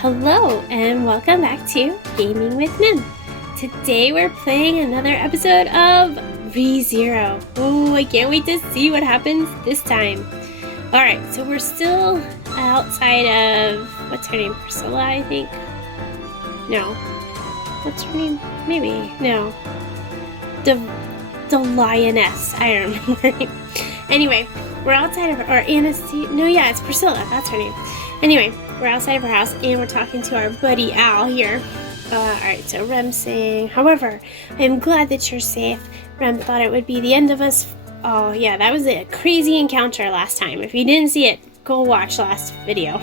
Hello and welcome back to Gaming with Nim. Today we're playing another episode of ReZero. Oh, I can't wait to see what happens this time. Alright, so we're still outside of, what's her name, Priscilla, I think? No. What's her name? Maybe. No. The lioness. I don't remember her name. Anyway, we're outside of her, or Anastasia. No, yeah, it's Priscilla. That's her name. Anyway, we're outside of her house and we're talking to our buddy Al here. Alright, so Rem's saying, however, I am glad that you're safe. Rem thought it would be the end of us. Oh, yeah, that was a crazy encounter last time. If you didn't see it, go watch last video.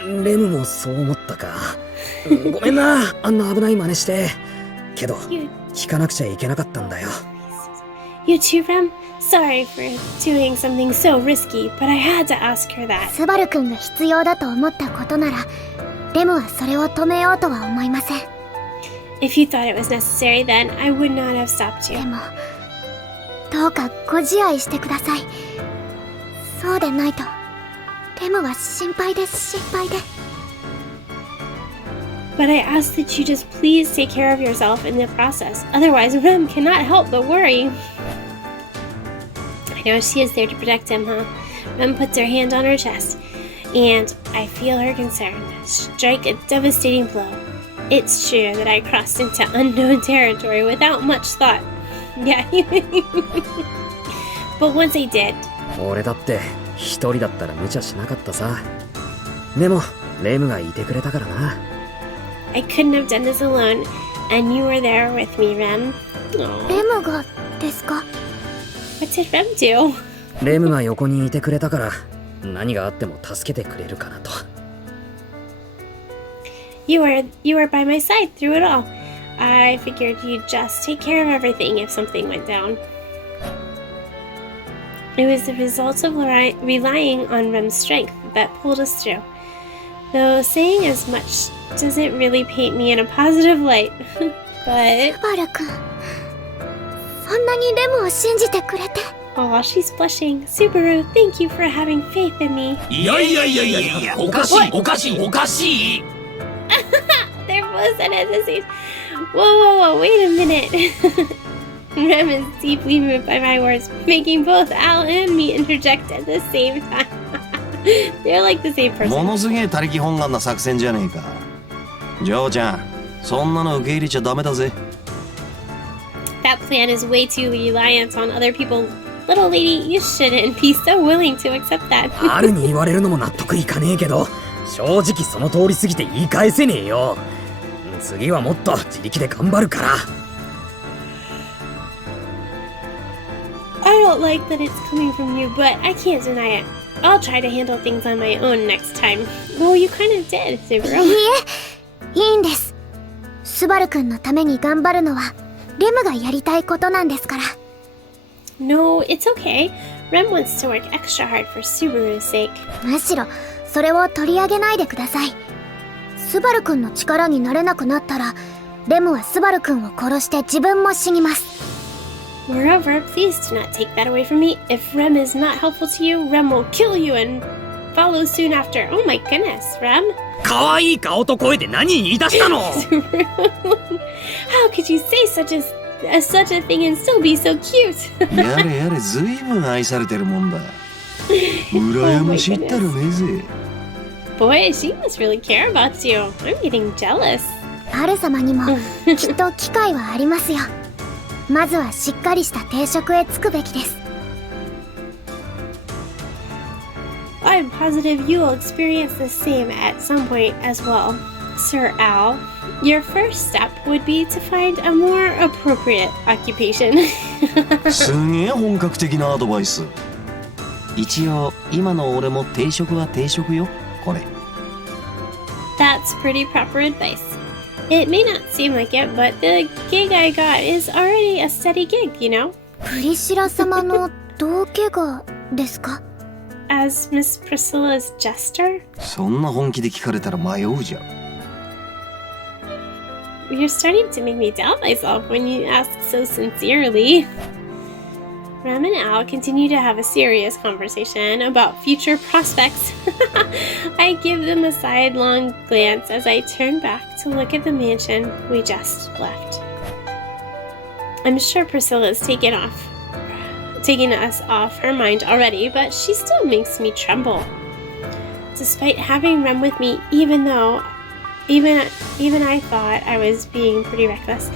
レムもそう思ったか。ごめんな、あんな危ない真似して。けど、聞かなくちゃいけなかったんだよ。You too, Rem? Sorry for doing something so risky, but I had to ask her that. スバル君が必要だと思ったことなら、レムはそれを止めようとは思いません。If you thought it was necessary, then I would not have stopped you. でも、どうかご自愛してください。そうでないと、レムは心配で心配で。But I ask that you just please take care of yourself in the process. Otherwise, Rem cannot help but worry. I know she is there to protect him, huh? Rem puts her hand on her chest, and I feel her concern strike a devastating blow. It's true that I crossed into unknown territory without much thought. Yeah. But once I did. 俺だって一人だったら無茶しなかったさ。でもレムがいてくれたからな。I couldn't have done this alone, and you were there with me, Rem. Aww. レムがですか？ What did Rem do? レムが横にいてくれたから何があっても助けてくれるかなと。You were by my side through it all. I figured you'd just take care of everything if something went down. It was the result of relying on Rem's strength that pulled us through. Though saying as much doesn't really paint me in a positive light. But... スバル君、そんなにレムを信じてくれて。Oh, she's blushing. Subaru, thank you for having faith in me. いやいやいやいやいや、おかしいおかしいおかしい。They're both said at the same. Whoa, wait a minute. Rem is deeply moved by my words, making both Al and me interject at the same time. They're like the same person. ものすげえ他力本願な作戦じゃねえか。ジョーちゃん、そんなの受け入れちゃダメだぜ。That plan is way too reliant on other people. Little lady, you shouldn't be so willing to accept that. あるに言われるのも納得いかねえけど、正直その通り過ぎて言い返せねえよ。次はもっと自力で頑張るから。I don't like that it's coming from you, but I can't deny it. I'll try to handle things on my own next time. Well, you kind of did, Subaru. いいえ、いいんです。スバル君のために頑張るのは、レムがやりたいことなんですから。No, it's okay. Rem wants to work extra hard for Subaru's sake. むしろ、それを取り上げないでください。スバル君の力になれなくなったら、レムはスバル君を殺して自分も死にます。Moreover, please do not take that away from me. If Rem is not helpful to you, Rem will kill you and follow soon after. Oh my goodness, Rem. 可愛い顔と声で何言い出したの？ How could you say such a thing and still be so cute? やれやれ、ずいぶん愛されてるもんだ。羨ましいったらねえぜ。Boy, she must really care about you. I'm getting jealous. アル様にもきっと機会はありますよ。まずはしっかりした定職へ就くべきです。I'm positive you will experience the same at some point as well. Sir Al, your first step would be to find a more appropriate occupation. すげえ本格的なアドバイス。一応、今の俺も定職は定職よ、これ。That's pretty proper advice. It may not seem like it, but the gig I got is already a steady gig, you know? プリシラ様の道化がですか？ As Miss Priscilla's jester? そんな本気で聞かれたら迷うじゃん。You're starting to make me doubt myself when you ask so sincerely. Ram and Al continue to have a serious conversation about future prospects. I give them a sidelong glance as I turn back to look at the mansion we just left. I'm sure Priscilla's taken us off her mind already, but she still makes me tremble. Despite having Rem with me, even I thought I was being pretty reckless,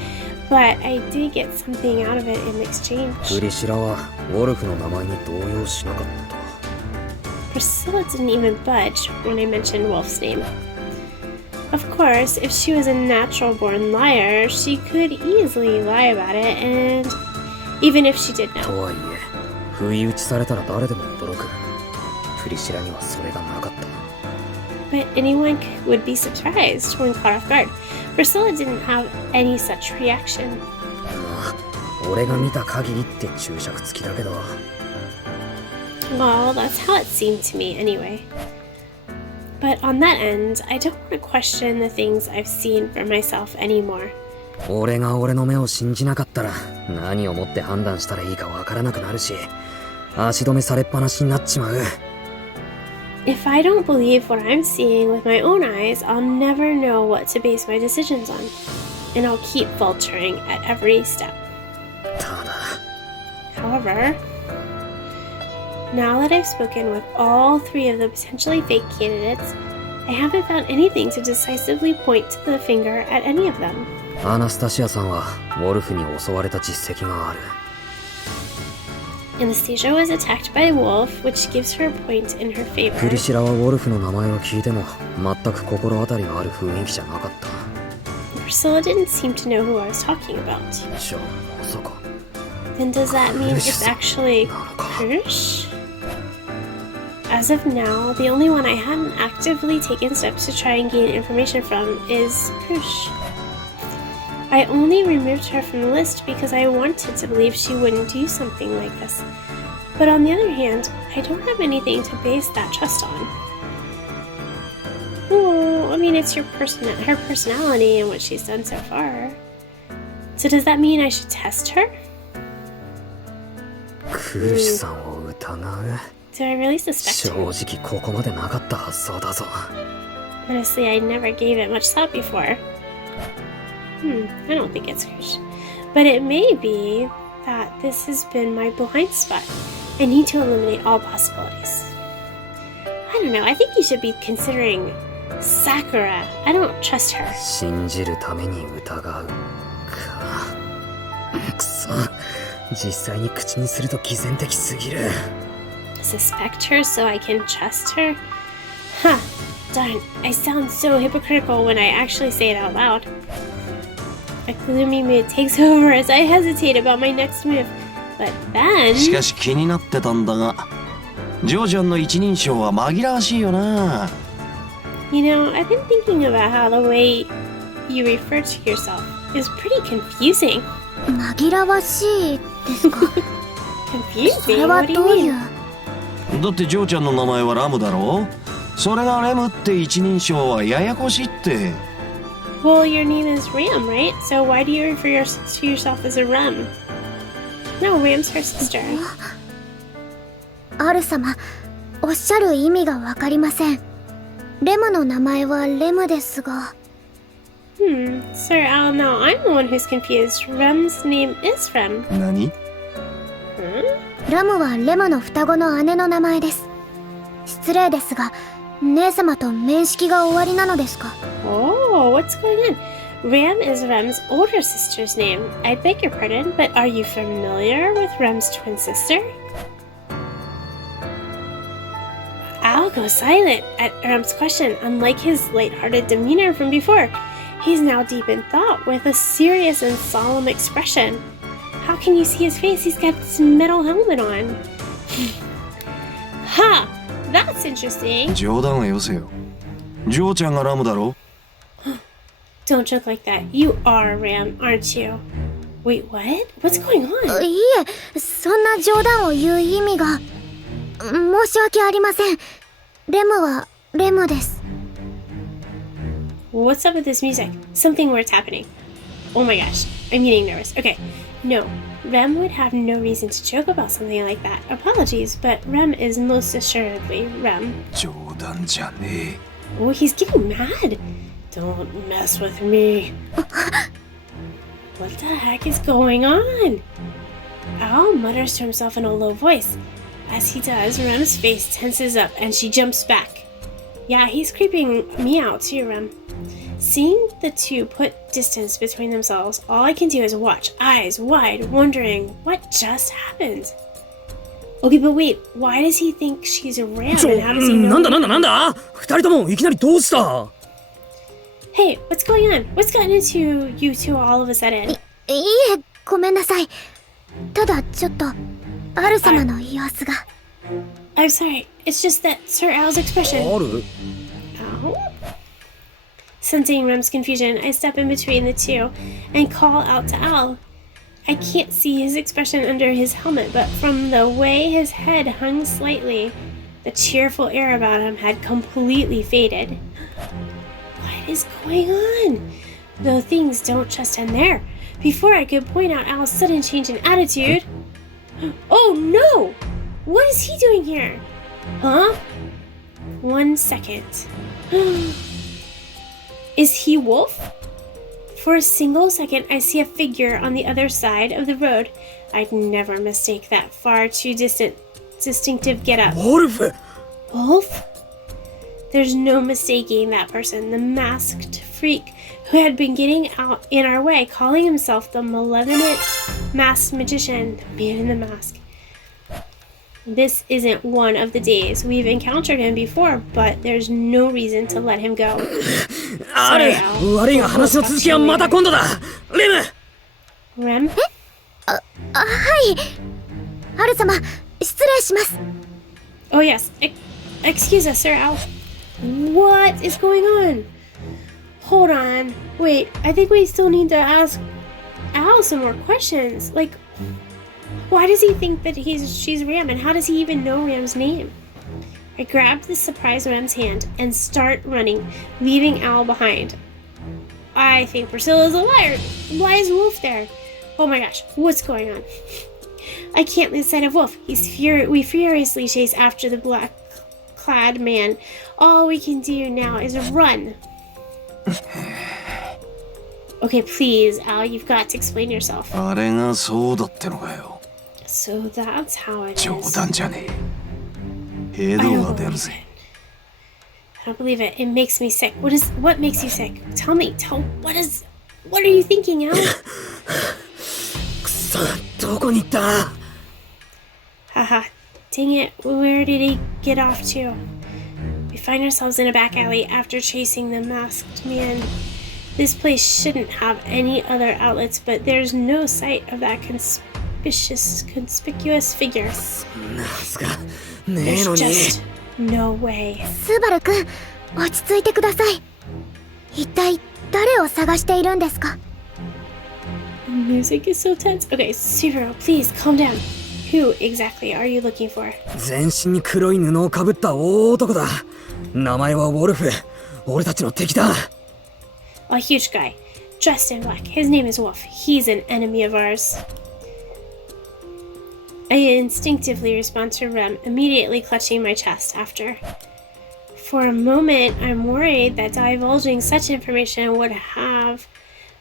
but I did get something out of it in exchange. クリシラはウォルフの名前に動揺しなかった。 Priscilla didn't even budge when I mentioned Wolf's name. Of course, if she was a natural-born liar, she could easily lie about it, and even if she did と know. はいえ、不意打ちされたら誰でも驚く。クリシラにはそれがなかった。 But anyone would be surprised when caught off guard. Priscilla didn't have any such reaction. まあ、俺が見た限りって注釈付きだけど。 Well, that's how it seemed to me anyway. But on that end, I don't want to question the things I've seen for myself anymore. 俺が俺の目を信じなかったら何をもって判断したらいいかわからなくなるし、足止めされっぱなしになっちまう。 If I don't believe what I'm seeing with my own eyes, I'll never know what to base my decisions on. And I'll keep faltering at every step. ただ、 However, now that I've spoken with all three of the potentially fake candidates, I haven't found anything to decisively point the finger at any of them. アナスタシアさんはウォルフに襲われた実績がある。 Anastasia was attacked by a wolf, which gives her a point in her ク favor. リシラはウォルフの名前を聞いても全く心当たりがある雰囲気じゃなかった。 Priscilla didn't seem to know who I was talking about. じゃあまさか Then does that mean it's actually なのか。 Kirsch? As of now, the only one I hadn't actively taken steps to try and gain information from is Kirsch. I only removed her from the list because I wanted to believe she wouldn't do something like this. But on the other hand, I don't have anything to base that trust on. Well, I mean, it's her personality and what she's done so far. So does that mean I should test her? クルシさんを疑う。 Do I really suspect 正 her? 直ここまでなかった発想だぞ。 Honestly, I never gave it much thought before. I don't think it's Kirsch. But it may be that this has been my blind spot. I need to eliminate all possibilities. I don't know, I think you should be considering Sakura. I don't trust her. 信じるために疑うか。くそ、実際に口にすると偽善的すぎる。 Suspect her so I can trust her? Huh, darn, I sound so hypocritical when I actually say it out loud. A gloomy mood takes over as I hesitate about my next move. But then... しかし気になってたんだが、ジョージャンの一人称は紛らわしいよな。 You know, I've been thinking about how the way you refer to yourself is pretty confusing. 紛らわしいですか？それ Confusing? は What do ど you ういう mean? だってジョーちゃんの名前はラムだろ。それがレムって一人称はややこしいって。 Well, your name is Ram, right? So why do you refer to yourself as a Ram? No, Ram's her sister. アル様、おっしゃる意味がわかりません。レムの名前はレムですが。Sir Al, now I'm the one who's confused. Rem's name is Rem. 何？ ラムはレムの双子の姉の名前です。失礼ですが、姉様と面識がおありなのですか？ Oh, what's going on? Ram is Rem's older sister's name. I beg your pardon, but are you familiar with Rem's twin sister? Al goes silent at Rem's question, unlike his light-hearted demeanor from before. He's now deep in thought with a serious and solemn expression. How can you see his face? He's got this metal helmet on. Ha! That's interesting. 冗談はよせよ。ジョーちゃんがラムだろ。 Don't joke like that. You are Ram, aren't you? Wait, what? What's going on? いいえ、そんな冗談を言う意味が。申し訳ありません。レムはレムです。 What's up with this music? Something weird's happening. Oh my gosh, I'm getting nervous. Okay, no, Rem would have no reason to joke about something like that. Apologies, but Rem is most assuredly Rem. 冗談じゃね Oh, he's getting mad. Don't mess with me. What the heck is going on? Al mutters to himself in a low voice. As he does, Rem's face tenses up and she jumps back. Yeah, he's creeping me out too, Rem. Seeing the two put distance between themselves, all I can do is watch, eyes wide, wondering what just happened. Okay, but wait, why does he think she's a ram and how does he know? なんだ二人ともいきなりどうした Hey, what's going on? What's gotten into you two all of a sudden? いえ、ごめんなさい。ただちょっと、アル様の様子が。I'm sorry, it's just that Sir Al's expression. ある Ow. Sensing Rem's confusion, I step in between the two and call out to Al. I can't see his expression under his helmet, but from the way his head hung slightly, the cheerful air about him had completely faded. What is going on? Though things don't just end there. Before I could point out Al's sudden change in attitude... Oh no! What is he doing here? Huh? 1 second. Is he Wolf? For a single second, I see a figure on the other side of the road. I'd never mistake that far too distinctive get-up. ウォルフ Wolf? There's no mistaking that person, the masked freak who had been getting out in our way, calling himself the malevolent masked magician, the man in the mask. This isn't one of the days we've encountered him before, but there's no reason to let him go. ある Sorry, Al. 悪いが話の続きはまた今度だレム Rem? はい。アル様、失礼します。 Oh yes. Excuse us, Sir Al. What is going on? Hold on. Wait, I think we still need to ask Al some more questions. Like, why does he think that she's Ram, and how does he even know Ram's name? I grab the surprised Ram's hand and start running, leaving Al behind. I think Priscilla's a liar. Why is Wolf there? Oh my gosh, what's going on? I can't lose sight of Wolf. We furiously chase after the black-clad man. All we can do now is run. Okay, please, Al, you've got to explain yourself. あれがそうだってのかよ So that's how it 冗 is. 談じゃねえヘ I ド don't が出る believe ぜ it. I don't believe it. It makes me sick. What makes you sick? Tell me. What are you thinking, Al? くそどこに行った Haha. Dang it. Where did he get off to? We find ourselves in a back alley after chasing the masked man. This place shouldn't have any other outlets, but there's no sight of that conspicuous figure. なすがねえ There's のに just no way. スバルくん、落ち着いてください。一体誰を探しているんですか？ Music is so tense. Okay, Subaru, please calm down. Who exactly are you looking for? 全身に黒い布をかぶった大男だ名前はウォルフ俺たちの敵だ A huge guy, dressed in black. His name is Wolf. He's an enemy of ours. I instinctively respond to Rem, immediately clutching my chest after. For a moment, I'm worried that divulging such information would have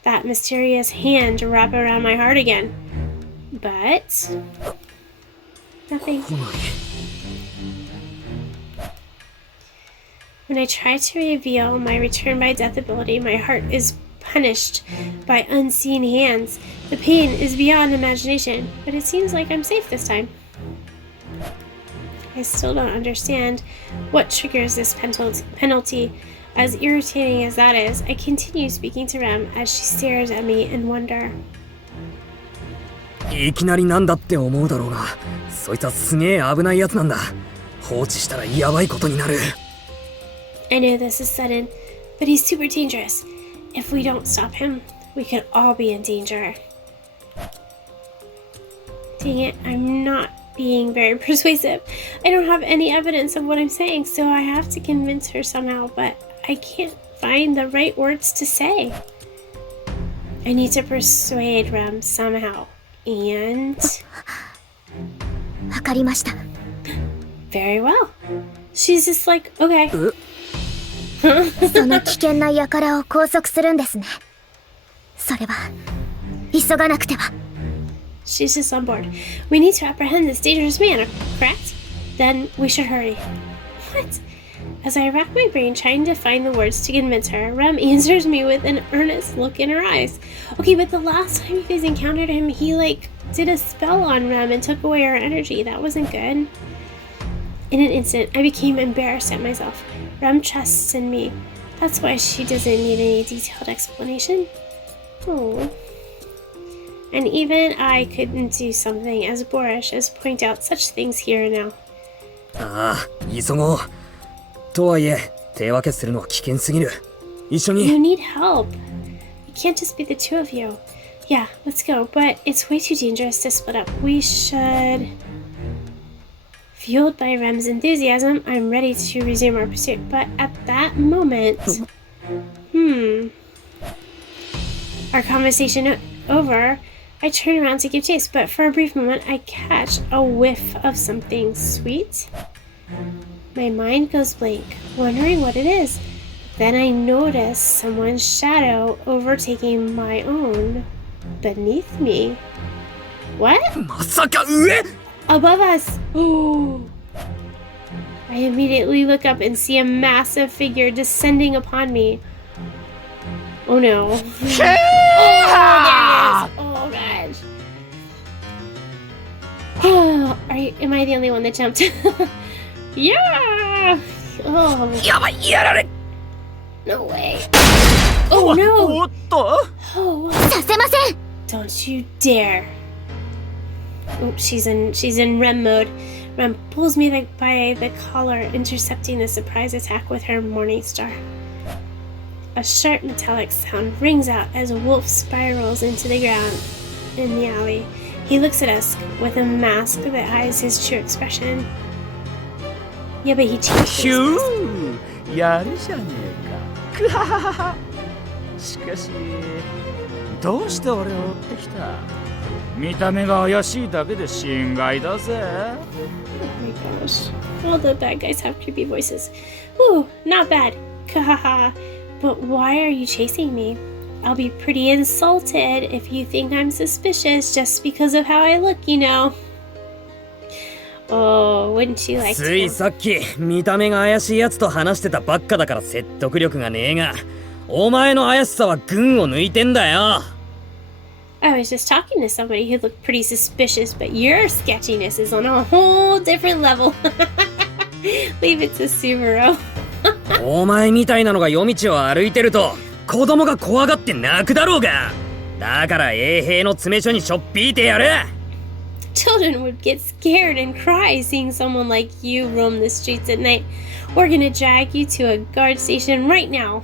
that mysterious hand wrap around my heart again. But... nothing. When I try to reveal my return by death ability, my heart is punished by unseen hands. The pain is beyond imagination, but it seems like I'm safe this time. I still don't understand what triggers this penalty. As irritating as that is, I continue speaking to Rem as she stares at me in wonder. いきなりなんだって思うだろうがそいつはすげえ危ないやつなんだ放置したらやばいことになる I know this is sudden, but he's super dangerous. If we don't stop him, we could all be in danger. Dang it, I'm not being very persuasive. I don't have any evidence of what I'm saying, so I have to convince her somehow, but I can't find the right words to say. I need to persuade Rem somehow. And... わかりました。 very well. She's just like, okay. その危険な輩を拘束するんですね。それは急がなくては。 She's just on board. We need to apprehend this dangerous man, correct? Then we should hurry. What? As I rack my brain trying to find the words to convince her, Rem answers me with an earnest look in her eyes. Okay, but the last time you guys encountered him, he did a spell on Rem and took away her energy. That wasn't good. In an instant, I became embarrassed at myself. Rem trusts in me. That's why she doesn't need any detailed explanation. Oh. And even I couldn't do something as boorish as point out such things here and now. ああ、急ごう。とはいえ、手分けするのは危険すぎる。一緒に。You need help. It can't just be the two of you. Yeah, let's go, but it's way too dangerous to split up. We should... Fueled by Rem's enthusiasm, I'm ready to resume our pursuit, but at that moment... Our conversation over, I turn around to give chase, but for a brief moment, I catch a whiff of something sweet. My mind goes blank, wondering what it is. Then I notice someone's shadow overtaking my own beneath me. What? まさか上 Above us! Oh! I immediately look up and see a massive figure descending upon me. Oh no. Oh, there it is! Oh gosh. Am I the only one that jumped? Yeah! Oh. やばい、やられ No way. Oh no! おっと Oh, させません。 don't you dare. Oh, she's in Rem mode. Rem pulls me by the collar, intercepting the surprise attack with her Morning Star. A sharp metallic sound rings out as Wolf spirals into the ground in the alley. He looks at us with a mask that hides his true expression. Yeah, but he changed ヒ his ュ mask. ーやるじゃねえかくははははしかしどうして俺を追ってきた見た目が怪しいだけで心外だぜ Oh my gosh. All the bad guys have creepy voices. Ooh, not bad. Kahaha. But why are you chasing me? I'll be pretty insulted if you think I'm suspicious just because of how I look, you know. Oh, wouldn't you like つい to? さっき見た目が怪しいやつと話してたばっかだから説得力がねえが、お前の怪しさは群を抜いてんだよ。 I was just talking to somebody who looked pretty suspicious, but your sketchiness is on a whole different level. Leave it to Subaru. お前みたいなのが夜道を歩いてると子供が怖がって泣くだろうが。だから衛兵の詰め所にしょっぴいてやる。 Children would get scared and cry seeing someone like you roam the streets at night. We're gonna drag you to a guard station right now.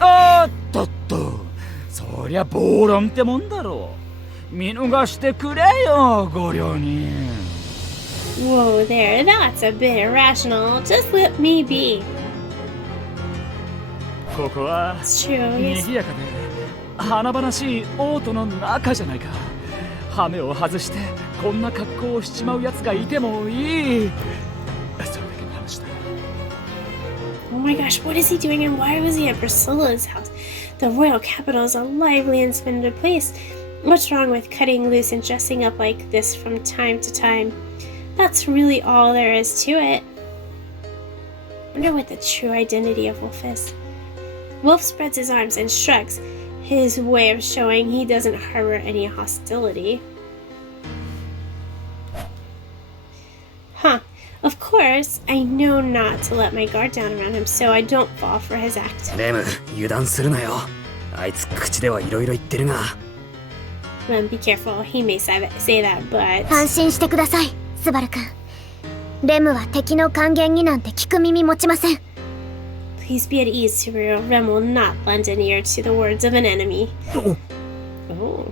あーっとそりゃ暴論ってもんだろう見逃してくれよご両人 Whoa there, that's a bit irrational. Just let me be. ここは It's true, 賑 yes. やかで華々しいオートの中じゃないか羽目を外してこんな格好をしちまうやつがいてもいいそれだけの話だ Oh my gosh, what is he doing and why was he at Priscilla's house? The royal capital is a lively and splendid place. What's wrong with cutting loose and dressing up like this from time to time? That's really all there is to it. Wonder what the true identity of Wolf is. Wolf spreads his arms and shrugs, his way of showing he doesn't harbor any hostility. Huh. Of course, I know not to let my guard down around him so I don't fall for his act. レム、油断するなよ。あいつ口ではいろいろ言ってるが。Rem, be careful. He may say that, but... 安心してください、スバル君。レムは敵の諫言になんて聞く耳持ちません。 Please be at ease, Subaru. Rem will not lend an ear to the words of an enemy. Oh.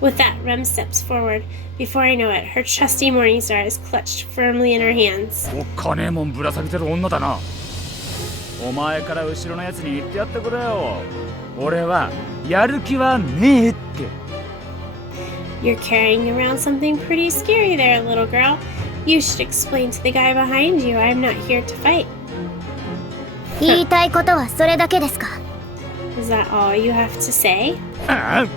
With that, Rem steps forward. Before I know it, her trusty Morningstar is clutched firmly in her hands. おっかねえもんぶら下げてる女だなお前から後ろのやつに言ってやってくれよ。俺はやる気はねえって。You're carrying around something pretty scary there, little girl. You should explain to the guy behind you I'm not here to fight. 言いたいことはそれだけですか？ Is that all you have to say? ああ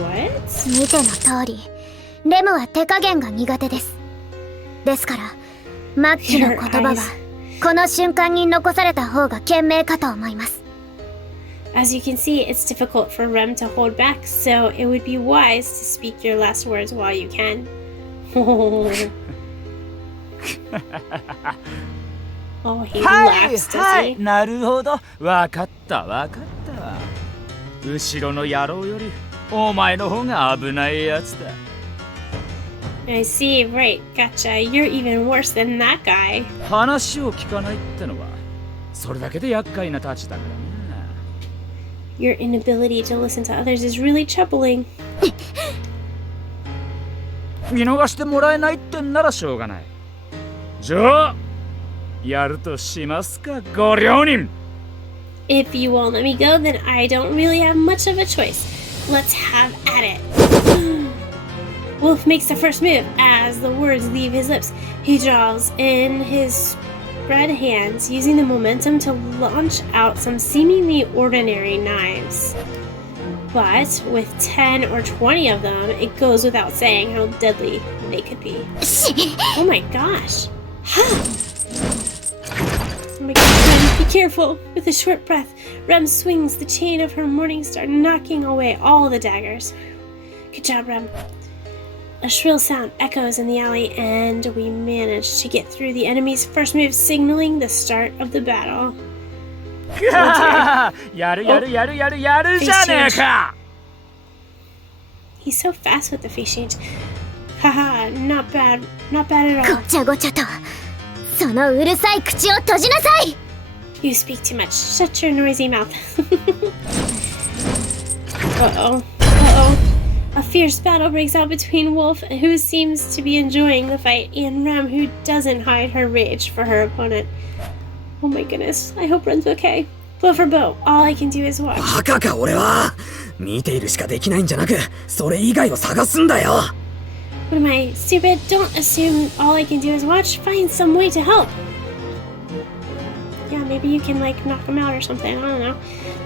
What? 見ての通り、レムは手加減が苦手です。ですから、マッキの言葉はこの瞬間に残された方が賢明かと思います。As you can see, it's difficult for Rem to hold back, so it would be wise to speak your last words while you can. Oh, he はい laughs, は does い he? なるほどわかったわかった。後ろの野郎よりお前の方が危ないやつだ。 I see, right, gotcha. You're even worse than that guy. 話を聞かないってのはそれだけで厄介なたちだからな。 Your inability to listen to others is really troubling. 見逃してもらえないってんならしょうがない。じゃあやるとしますか、ご両人。 If you won't let me go, then I don't really have much of a choice. Let's have at it. Wolf makes the first move. As the words leave his lips, he draws in his spread hands, using the momentum to launch out some seemingly ordinary knives. But with 10 or 20 of them, it goes without saying how deadly they could be. Oh my gosh. Oh my gosh, Rem, be careful. With a short breath, Rem swings the chain of her morning star, knocking away all the daggers. Good job, Rem. A shrill sound echoes in the alley, and we manage to get through the enemy's first move, signaling the start of the battle. やるやるやるやるやるじゃねえか。 He's so fast with the face change. Haha, not bad at ご all. ちゃごちゃと、そのうるさい口を閉じなさい。 You speak too much. Shut your noisy mouth. Uh-oh. A fierce battle breaks out between Wolf, who seems to be enjoying the fight, and Rem, who doesn't hide her rage for her opponent. Oh my goodness. I hope Rem's okay. Bow for bow. All I can do is watch. バカか俺は。見ているしかできないんじゃなく、それ以外を探すんだよ。 What am I, stupid? Don't assume all I can do is watch. Find some way to help. Yeah, maybe you can, like, knock him out or something. I don't know.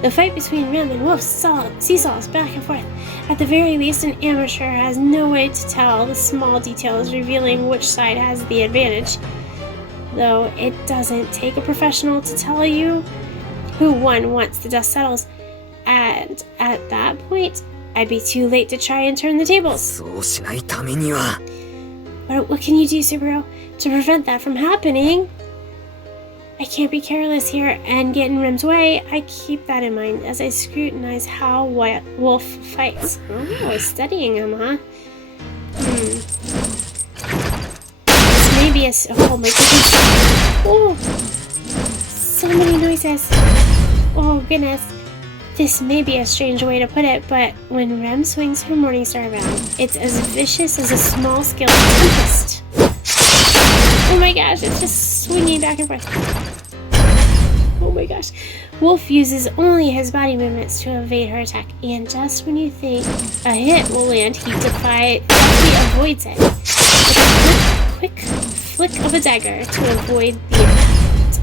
The fight between Rem and Wolf seesaws back and forth. At the very least, an amateur has no way to tell the small details, revealing which side has the advantage. Though it doesn't take a professional to tell you who won once the dust settles. And at that point, I'd be too late to try and turn the tables. そうしないためには。 What can you do, Subaru, to prevent that from happening? I can't be careless here and get in Rem's way. I keep that in mind as I scrutinize how Wolf fights. Oh, studying him, huh? This may be a... Oh my goodness. Oh! So many noises. Oh, goodness. This may be a strange way to put it, but when Rem swings her Morningstar around, it's as vicious as a small-scale tempest. Oh my gosh, it's just swinging back and forth. Oh my gosh. Wolf uses only his body movements to evade her attack, and just when you think a hit will land, he deftly avoids it with a quick flick of a dagger to avoid the impact.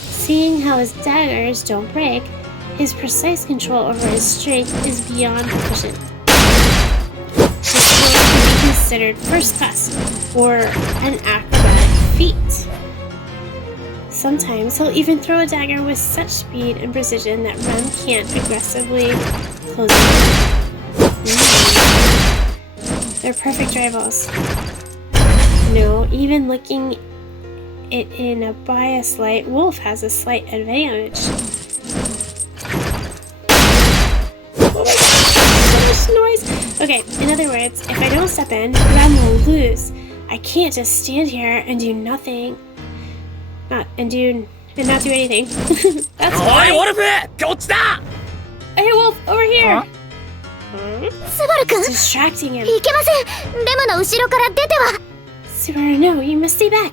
Seeing how his daggers don't break, his precise control over his strength is beyond proficient. This skill can be considered first class or an acrobatic feat. Sometimes he'll even throw a dagger with such speed and precision that Rem can't aggressively close it. They're perfect rivals. No, even looking it in a biased light, Wolf has a slight advantage. Oh my gosh, so much noise! Okay, in other words, if I don't step in, Rem will lose. I can't just stand here and do nothing. Not do anything. That's おい why. ウォルフ、こっちだ。 Hey, Wolf, over here! スバル君、 Distracting him. いけません。レムの後ろから出ては。 Subaru, no, you must stay back.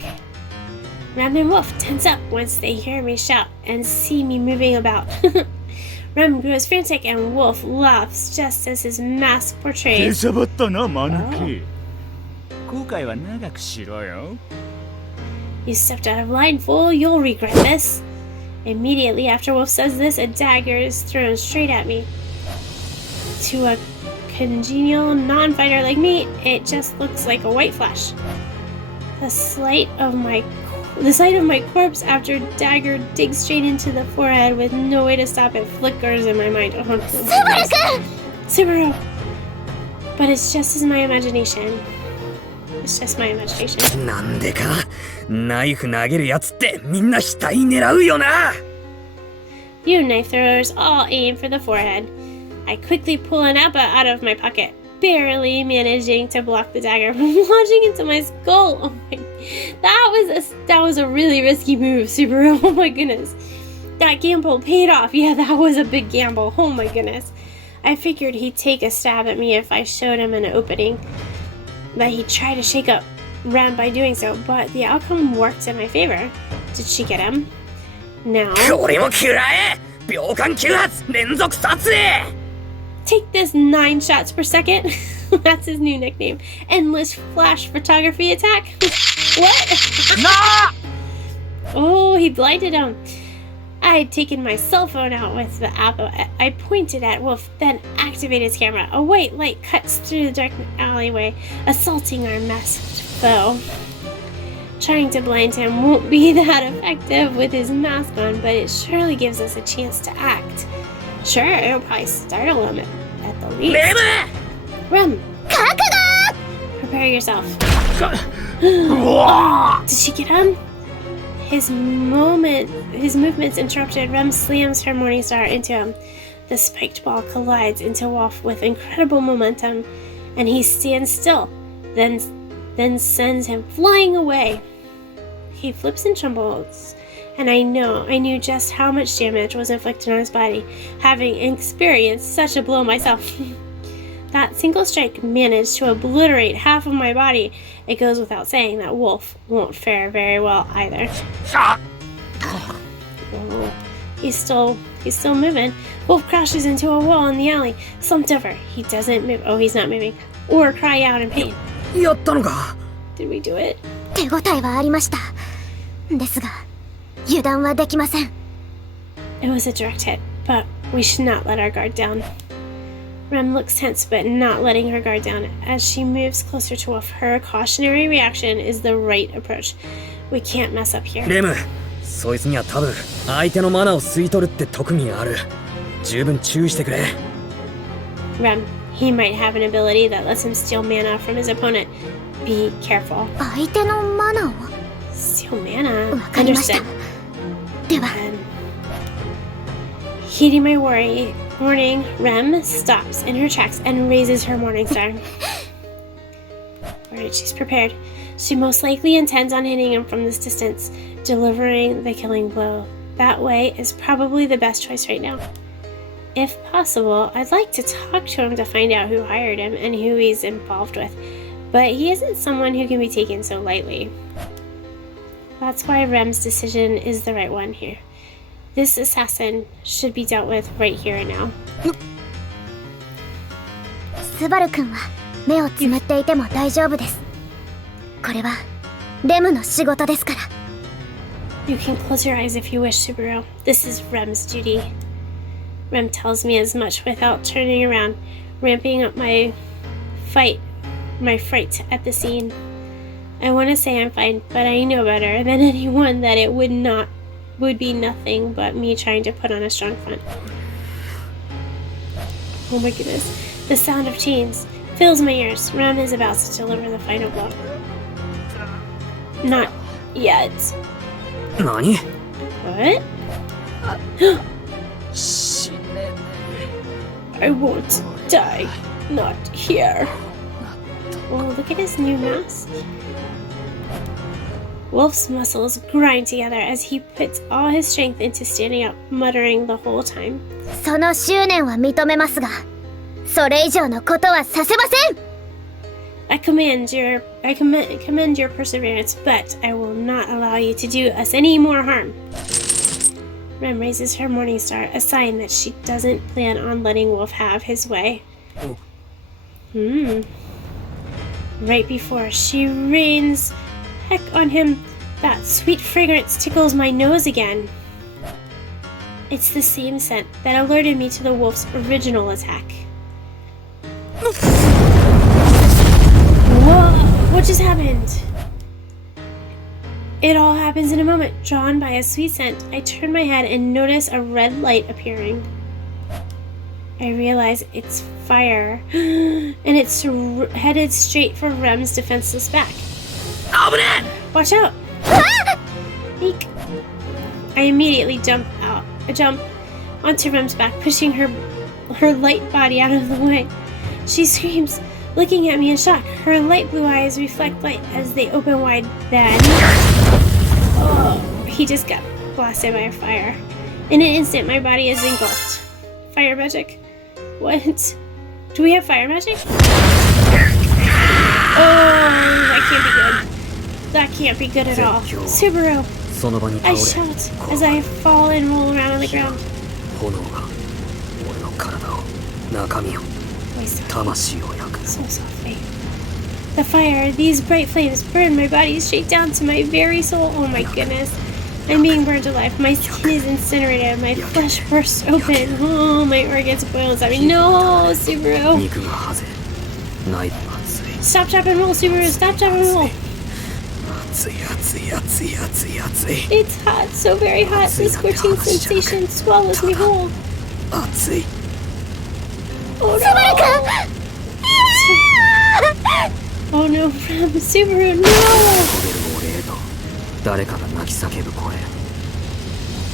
Rem and Wolf tense up once they hear me shout and see me moving about. Rem grows frantic and Wolf laughs just as his mask 出 portrays. しゃばったな、マヌケ。後悔は長くしろよ。You stepped out of line, fool. You'll regret this. Immediately after Wolf says this, a dagger is thrown straight at me. To a congenial non-fighter like me, it just looks like a white flash. The sight of my corpse after dagger digs straight into the forehead with no way to stop it flickers in my mind. Oh, no. Subaru! But it's just my imagination. It's just my imagination. なんでかナイフ投げるやつってみんな額狙うよな You knife throwers all aim for the forehead. I quickly pull an appa out of my pocket, barely managing to block the dagger from launching into my skull. Oh my, that was a really risky move, Subaru. Oh my goodness. That gamble paid off. Yeah, that was a big gamble. Oh my goodness. I figured he'd take a stab at me if I showed him an opening, that he'd try to shake up Rem by doing so, but the outcome worked in my favor. Did she get him? Now, 俺も食らえ秒間9発連続撮影 take this 9 shots per second. That's his new nickname. Endless flash photography attack. What? Oh, he blinded him. I had taken my cell phone out with the app. I pointed at Wolf, then activated his camera. A white light cuts through the dark alleyway, assaulting our masked foe. Trying to blind him won't be that effective with his mask on, but it surely gives us a chance to act. Sure, it'll probably startle him at the least. レム Rem, prepare yourself. Did she get him? His movements interrupted. Rem slams her Morningstar into him. The spiked ball collides into Wolf with incredible momentum, and he stands still, then sends him flying away. He flips and trembles, and I knew just how much damage was inflicted on his body, having experienced such a blow myself. That single strike managed to obliterate half of my body. It goes without saying that Wolf won't fare very well either. Oh, he's still moving. Wolf crashes into a wall in the alley, slumped over. He doesn't move. Oh, he's not moving. Or cry out in pain. やったのか Did we do it? 手応えはありました。ですが、油断はできません。It was a direct hit, but we should not let our guard down. Rem looks tense, but not letting her guard down. As she moves closer to Wolf, her cautionary reaction is the right approach. We can't mess up here. レムそいつには多分相手のマナを吸い取るって特技がある十分注意してくれ Rem, he might have an ability that lets him steal mana from his opponent. Be careful. 相手のマナを Steal mana? わかりました。 Understood. では、 Heeding my warning, Rem stops in her tracks and raises her Morningstar. Alright, she's prepared. She most likely intends on hitting him from this distance, delivering the killing blow. That way is probably the best choice right now. If possible, I'd like to talk to him to find out who hired him and who he's involved with, but he isn't someone who can be taken so lightly. That's why Rem's decision is the right one here. This assassin should be dealt with right here and now. スバル君は目をつむっていても大丈夫です。これはレムの仕事ですから。You can close your eyes if you wish, Subaru. This is Rem's duty. Rem tells me as much without turning around, ramping up my fright at the scene. I want to say I'm fine, but I know better than anyone that it would be nothing but me trying to put on a strong front. Oh my goodness. The sound of chains fills my ears. Rem is about to deliver the final blow. Not yet. 何 What? 死ねね I won't die. Not here. Oh, look at his new mask. Wolf's muscles grind together as he puts all his strength into standing up, muttering the whole time. その執念は認めますが、それ以上のことはさせません。commend your perseverance, but I will not allow you to do us any more harm. Rem raises her morning star, a sign that she doesn't plan on letting Wolf have his way. Right before she rains heck on him, that sweet fragrance tickles my nose again. It's the same scent that alerted me to the wolf's original attack. Whoa! What just happened? It all happens in a moment. Drawn by a sweet scent, I turn my head and notice a red light appearing. I realize it's fire, and it's headed straight for Rem's defenseless back. Watch out! Eek. I immediately jump onto Rem's back, pushing her light body out of the way. She screams, looking at me in shock. Her light blue eyes reflect light as they open wide. Then, he just got blasted by a fire. In an instant, my body is engulfed. Fire magic? What? Do we have fire magic? Oh, that can't be good. That can't be good at all. Subaru! I shout as I fall and roll around on the ground. So softly. The fire, these bright flames burn my body straight down to my very soul. Oh my goodness. I'm being burned alive. My skin is incinerated. My flesh bursts open. Oh, my organs boil inside me. No, Subaru. Stop, drop, and roll, Subaru. Stop, drop, and roll. It's hot, so very hot. The scorching sensation swallows me whole. Oh no! Oh no, Rem, Subaru, no! 誰かが泣き叫ぶ声。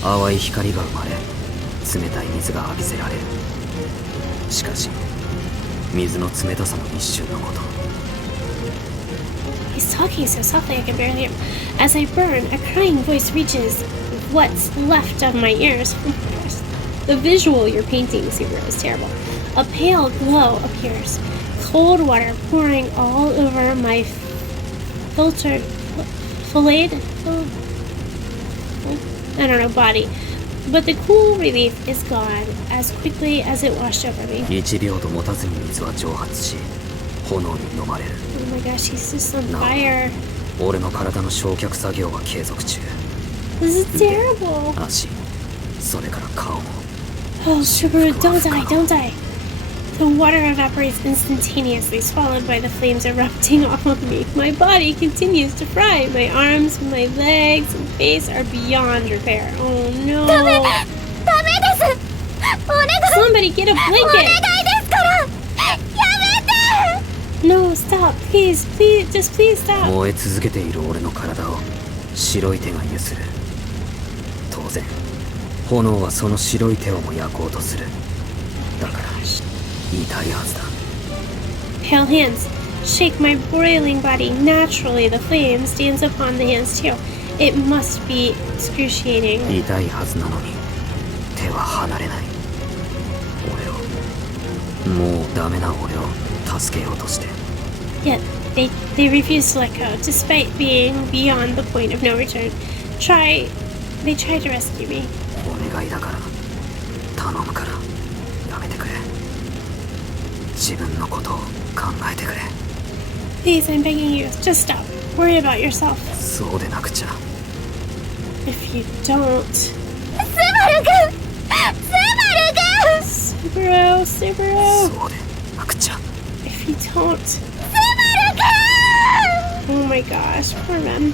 淡い光が生まれ、冷たい水が浴びせられる。しかし、水の冷たさも一瞬のこと。He's talking so softly I can barely hear him. As I burn, a crying voice reaches what's left of my ears. Oh my gosh. The visual you're painting, Subaru, is terrible. A pale glow appears. Cold water pouring all over my body. But the cool relief is gone as quickly as it washed over me. 1秒と持たずに水は蒸発し、炎に飲まれる。Oh my gosh, he's just on fire. 俺の体の焼却作業は継続中。This is terrible. 足、それから顔も。Oh, Subaru, don't die, don't die. The water evaporates instantaneously, swallowed by the flames erupting off of me. My body continues to fry. My arms, my legs, and face are beyond repair. Oh no. Somebody get a blanket. No, stop. Please, just please stop. 燃え続けている俺の体を白い手がゆする。当然、炎はその白い手をも焼こうとする。だから、痛いはずだ。Pale hands shake my boiling body. Naturally, the flame stands upon the hands too. It must be excruciating. 痛いはずなのに、手は離れない。俺を、もうダメな俺を助けようとして。Yet, they refuse to let go, despite being beyond the point of no return. They try to rescue me. お願いだから、頼むから、やめてくれ。自分のことを考えてくれ。Please, I'm begging you, just stop. Worry about yourself. そうでなくちゃ。If you don't... Subaru! そうでなくちゃ。If you don't... Oh my gosh, poor man.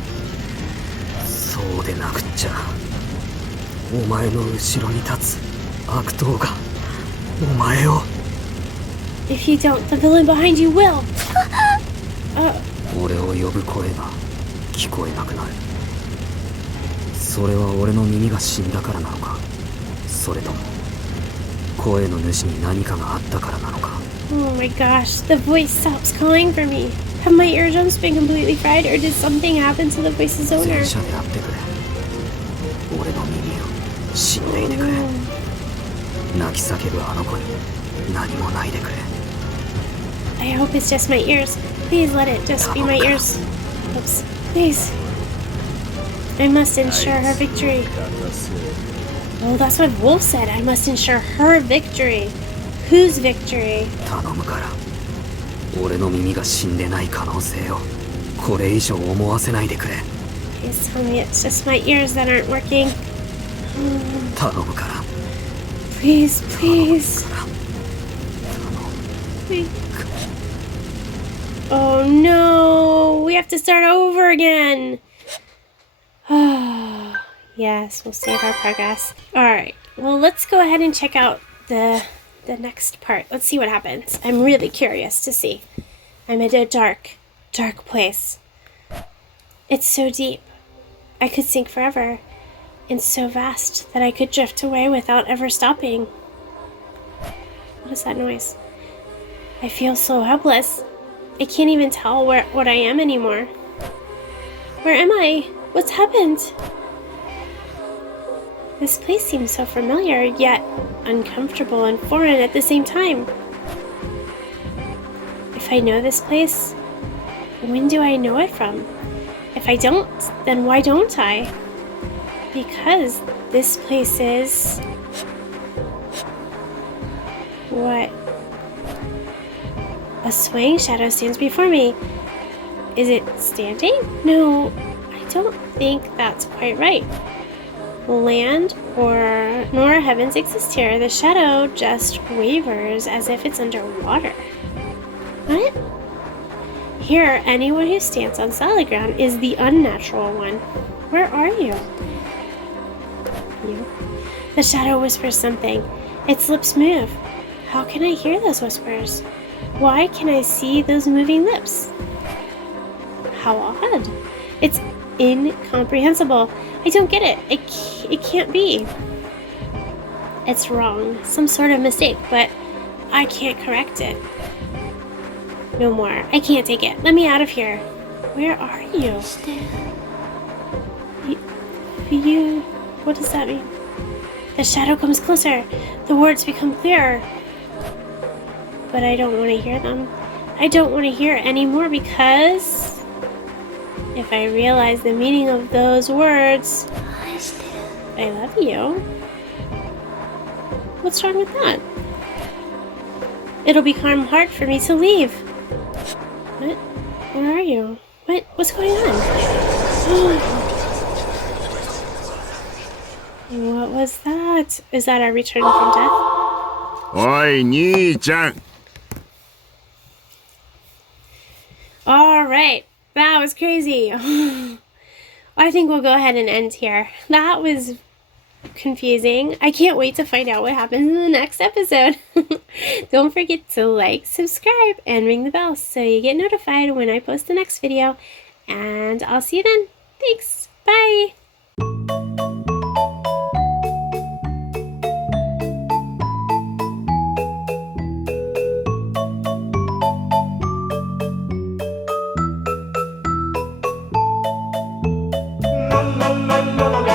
そうでなくちゃ。お前の後ろに立つ悪党がお前を。If you don't, the villain behind you will. 俺を呼ぶ声が聞こえなくなる。それは俺の耳が死んだからなのか、それとも声の主に何かがあったからなのか。Oh my gosh, the voice stops calling for me. Have my eardrums been completely fried, or did something happen to the voice's owner? 戦車であってくれ。俺の耳を死んでいてくれ。泣き叫ぶあの子に何もないでくれ。I hope it's just my ears. Please let it just be my ears. Oops. Please. I must ensure her victory. Oh, that's what Wolf said. I must ensure her victory. Whose victory? 頼むから俺の耳が死んでない可能性をこれ以上思わせないでくれ Please tell me it's just my ears that aren't working. 頼むから Please, please. Oh no, we have to start over again. Yes, we'll save our progress. Alright, well let's go ahead and check out the next part. Let's see what happens. I'm really curious to see. I'm in a dark, dark place. It's so deep. I could sink forever. And so vast that I could drift away without ever stopping. What is that noise? I feel so helpless. I can't even tell what I am anymore. Where am I? What's happened? This place seems so familiar, yet uncomfortable and foreign at the same time. If I know this place, when do I know it from? If I don't, then why don't I? Because this place is... What? A swaying shadow stands before me. Is it standing? No, I don't think that's quite right. Land nor heavens exist here. The shadow just wavers as if it's underwater. What? Here, anyone who stands on solid ground is the unnatural one. Where are you? You? The shadow whispers something. Its lips move. How can I hear those whispers? Why can I see those moving lips? How odd. It's incomprehensible. I don't get it. It can't be. It's wrong. Some sort of mistake, but I can't correct it. No more. I can't take it. Let me out of here. Where are you? You... What does that mean? The shadow comes closer. The words become clearer. But I don't want to hear them. I don't want to hear it anymore because... If I realize the meaning of those words... I love you. What's wrong with that? It'll become hard for me to leave. What? Where are you? What? What's going on? What was that? Is that a return from death? おい兄ちゃん Alright. That was crazy. I think we'll go ahead and end here. That was confusing. I can't wait to find out what happens in the next episode. Don't forget to like, subscribe, and ring the bell so you get notified when I post the next video. And I'll see you then. Thanks. Bye. la la la la